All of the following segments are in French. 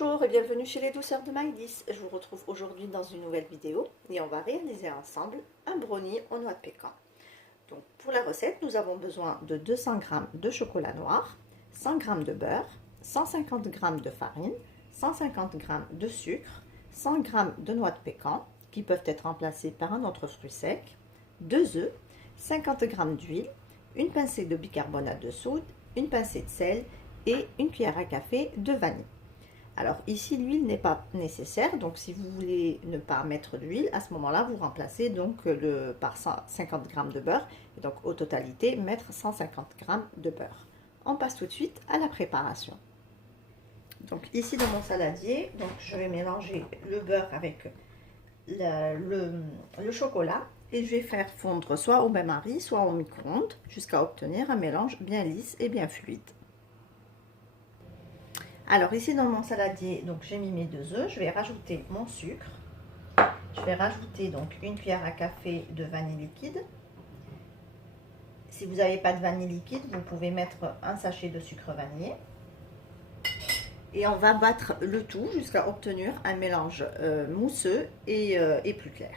Bonjour et bienvenue chez les douceurs de Maïlis. Je vous retrouve aujourd'hui dans une nouvelle vidéo et on va réaliser ensemble un brownie aux noix de pécan. Donc pour la recette, nous avons besoin de 200 g de chocolat noir, 100 g de beurre, 150 g de farine, 150 g de sucre, 100 g de noix de pécan qui peuvent être remplacées par un autre fruit sec, 2 œufs, 50 g d'huile, une pincée de bicarbonate de soude, une pincée de sel et une cuillère à café de vanille. Alors ici l'huile n'est pas nécessaire, donc si vous voulez ne pas mettre d'huile, à ce moment-là vous remplacez donc par 150 g de beurre, et donc au totalité mettre 150 g de beurre. On passe tout de suite à la préparation. Donc ici dans mon saladier, donc je vais mélanger le beurre avec le chocolat et je vais faire fondre soit au bain-marie, soit au micro-ondes jusqu'à obtenir un mélange bien lisse et bien fluide. Alors ici dans mon saladier, donc j'ai mis mes 2 œufs, je vais rajouter mon sucre, je vais rajouter donc une cuillère à café de vanille liquide. Si vous n'avez pas de vanille liquide, vous pouvez mettre un sachet de sucre vanillé. Et on va battre le tout jusqu'à obtenir un mélange mousseux et plus clair.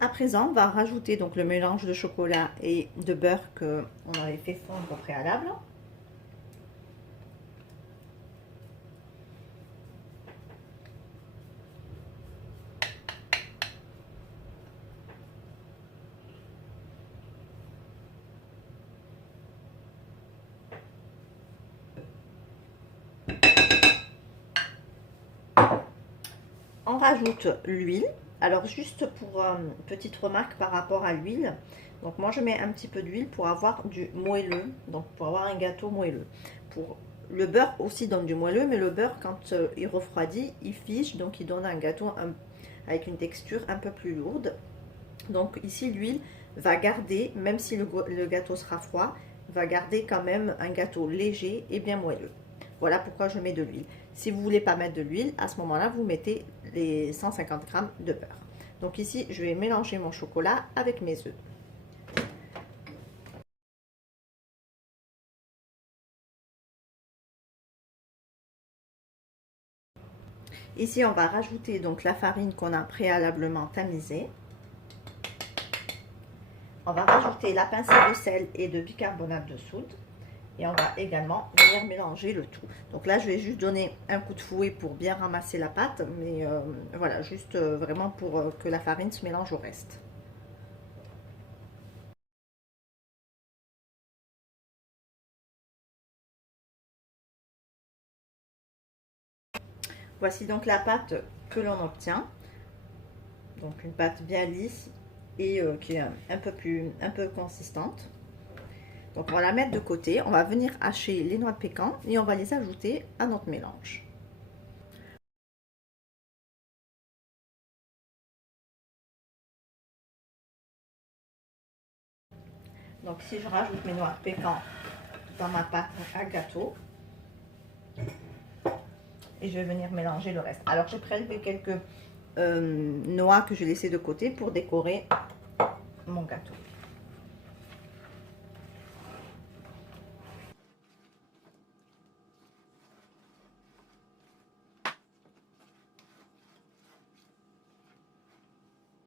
À présent, on va rajouter donc le mélange de chocolat et de beurre qu'on avait fait fondre au préalable. On rajoute l'huile. Alors juste pour petite remarque par rapport à l'huile, donc moi je mets un petit peu d'huile pour avoir du moelleux, donc pour avoir un gâteau moelleux. Pour le beurre aussi donne du moelleux, mais le beurre quand il refroidit, il fige, donc il donne un gâteau avec une texture un peu plus lourde. Donc ici l'huile va garder, même si le gâteau sera froid, va garder quand même un gâteau léger et bien moelleux. Voilà pourquoi je mets de l'huile. Si vous ne voulez pas mettre de l'huile, à ce moment-là, vous mettez les 150 g de beurre. Donc ici, je vais mélanger mon chocolat avec mes œufs. Ici, on va rajouter donc la farine qu'on a préalablement tamisée. On va rajouter la pincée de sel et de bicarbonate de soude. Et on va également venir mélanger le tout. Donc là, je vais juste donner un coup de fouet pour bien ramasser la pâte. Mais voilà, juste vraiment pour que la farine se mélange au reste. Voici donc la pâte que l'on obtient. Donc une pâte bien lisse et qui est un peu consistante. Donc on va la mettre de côté, on va venir hacher les noix de pécan et on va les ajouter à notre mélange. Donc si je rajoute mes noix de pécan dans ma pâte à gâteau, et je vais venir mélanger le reste. Alors j'ai prélevé quelques noix que je laissais de côté pour décorer mon gâteau.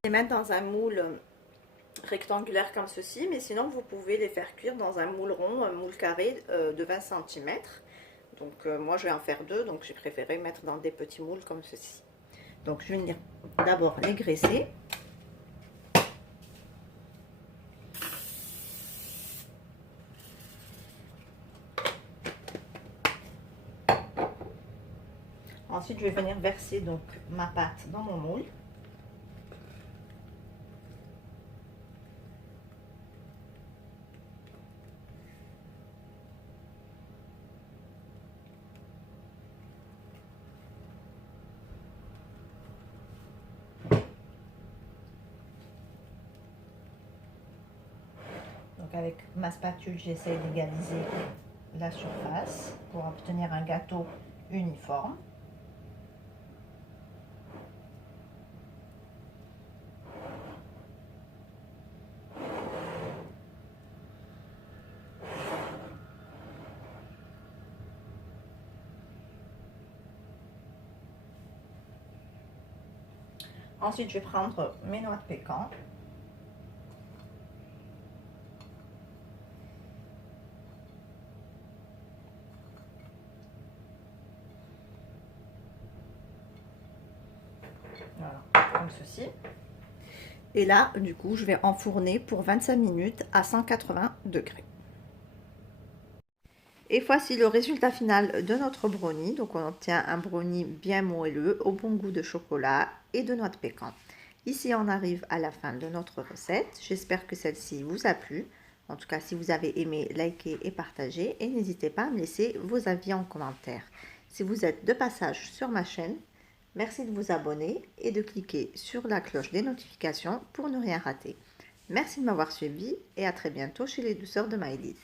Les mettre dans un moule rectangulaire comme ceci, mais sinon vous pouvez les faire cuire dans un moule rond, un moule carré de 20 cm. Donc moi je vais en faire 2, donc j'ai préféré mettre dans des petits moules comme ceci. Donc je vais venir d'abord les graisser. Ensuite je vais venir verser donc ma pâte dans mon moule. Donc avec ma spatule, j'essaie d'égaliser la surface pour obtenir un gâteau uniforme. Ensuite, je vais prendre mes noix de pécan. Voilà, comme ceci. Et là, du coup, je vais enfourner pour 25 minutes à 180 degrés. Et voici le résultat final de notre brownie. Donc on obtient un brownie bien moelleux, au bon goût de chocolat et de noix de pécan. Ici on arrive à la fin de notre recette. J'espère que celle-ci vous a plu. En tout cas, si vous avez aimé, likez et partagez. Et n'hésitez pas à me laisser vos avis en commentaire. Si vous êtes de passage sur ma chaîne, merci de vous abonner et de cliquer sur la cloche des notifications pour ne rien rater. Merci de m'avoir suivi et à très bientôt chez les douceurs de Maëlys.